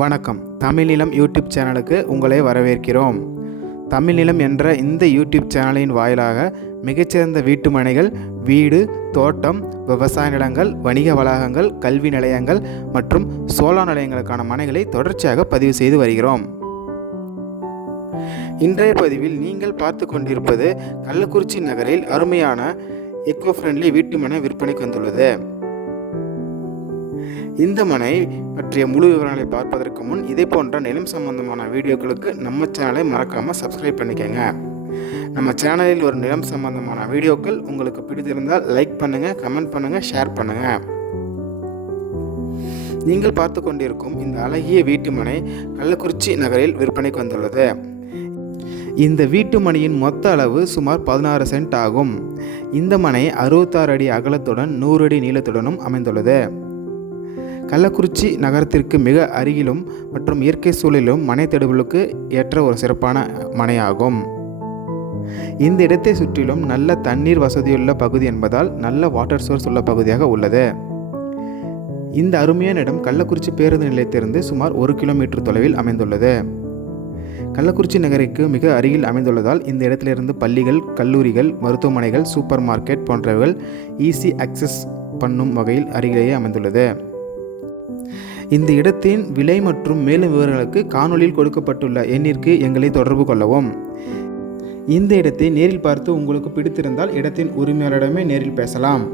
வணக்கம். தமிழ் நிலம் யூடியூப் சேனலுக்கு உங்களை வரவேற்கிறோம். தமிழ் நிலம் என்ற இந்த யூடியூப் சேனலின் வாயிலாக மிகச்சிறந்த வீட்டு மனைகள், வீடு, தோட்டம், விவசாய நிலங்கள், வணிக வளாகங்கள், கல்வி நிலையங்கள் மற்றும் சோலார் நிலையங்களுக்கான மனைகளை தொடர்ச்சியாக பதிவு செய்து வருகிறோம். இன்றைய பதிவில் நீங்கள் பார்த்து கொண்டிருப்பது கள்ளக்குறிச்சி நகரில் அருமையான எக்கோ ஃப்ரெண்ட்லி வீட்டு மனை விற்பனைக்கு வந்துள்ளது. இந்த மனை பற்றிய முழு விவரங்களை பார்ப்பதற்கு முன் இதே போன்ற நிலம் சம்பந்தமான வீடியோக்களுக்கு நம்ம சேனலை மறக்காமல் சப்ஸ்கிரைப் பண்ணிக்கோங்க. நம்ம சேனலில் ஒரு நிலம் சம்பந்தமான வீடியோக்கள் உங்களுக்கு பிடித்திருந்தால் லைக் பண்ணுங்கள், கமெண்ட் பண்ணுங்கள், ஷேர் பண்ணுங்கள். நீங்கள் பார்த்து கொண்டிருக்கும் இந்த அழகிய வீட்டு மனை கள்ளக்குறிச்சி நகரில் விற்பனைக்கு வந்துள்ளது. இந்த வீட்டு மனையின் மொத்த அளவு சுமார் 16 சென்ட் ஆகும். இந்த மனை 66 அடி அகலத்துடன் 100 அடி நீளத்துடனும் அமைந்துள்ளது. கள்ளக்குறிச்சி நகரத்திற்கு மிக அருகிலும் மற்றும் இயற்கை சூழலிலும் மனை தேடுதலுக்கு ஏற்ற ஒரு சிறப்பான மனையாகும். இந்த இடத்தை சுற்றிலும் நல்ல தண்ணீர் வசதியுள்ள பகுதி என்பதால் நல்ல வாட்டர் சோர்ஸ் உள்ள பகுதியாக உள்ளது. இந்த அருமையான இடம் கள்ளக்குறிச்சி பேருந்து நிலையத்திலிருந்து சுமார் 1 கிலோமீட்டர் தொலைவில் அமைந்துள்ளது. கள்ளக்குறிச்சி நகருக்கு மிக அருகில் அமைந்துள்ளதால் இந்த இடத்திலிருந்து பள்ளிகள், கல்லூரிகள், மருத்துவமனைகள், சூப்பர் மார்க்கெட் போன்றவைகள் ஈஸி அக்சஸ் பண்ணும் வகையில் அருகிலேயே அமைந்துள்ளது. இந்த இடத்தின் விலை மற்றும் மேலும் விவரங்களுக்கு காணொலியில் கொடுக்கப்பட்டுள்ள எண்ணிற்கு எங்களை தொடர்பு கொள்ளவும். இந்த இடத்தை நேரில் பார்த்து உங்களுக்கு பிடித்திருந்தால் இடத்தின் உரிமையாளரிடமே நேரில் பேசலாம்.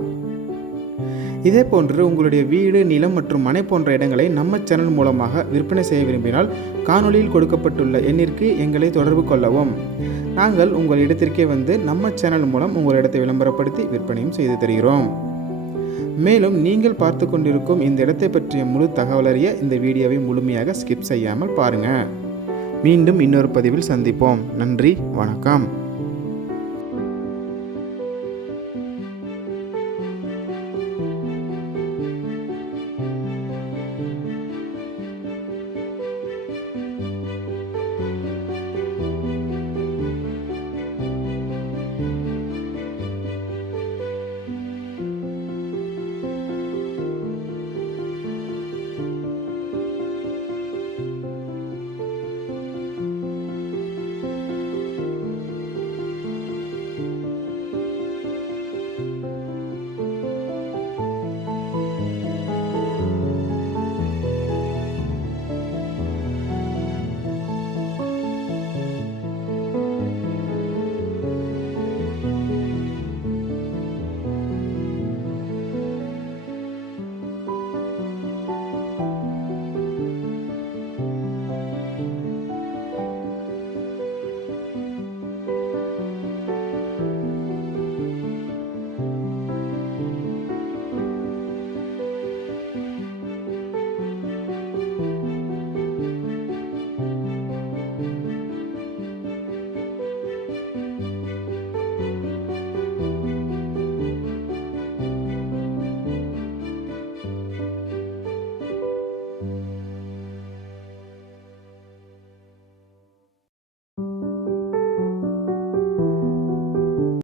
இதே போன்று உங்களுடைய வீடு, நிலம் மற்றும் மனை போன்ற இடங்களை நம்ம சேனல் மூலமாக விற்பனை செய்ய விரும்பினால் காணொலியில் கொடுக்கப்பட்டுள்ள எண்ணிற்கு எங்களை தொடர்பு கொள்ளவும். நாங்கள் உங்கள் இடத்திற்கே வந்து நம்ம சேனல் மூலம் உங்கள் இடத்தை விளம்பரப்படுத்தி விற்பனையும் செய்து தருகிறோம். மேலும் நீங்கள் பார்த்து கொண்டிருக்கும் இந்த இடத்தை பற்றிய முழு தகவல் அறிய இந்த வீடியோவை முழுமையாக ஸ்கிப் செய்யாமல் பாருங்கள். மீண்டும் இன்னொரு பதிவில் சந்திப்போம். நன்றி, வணக்கம்.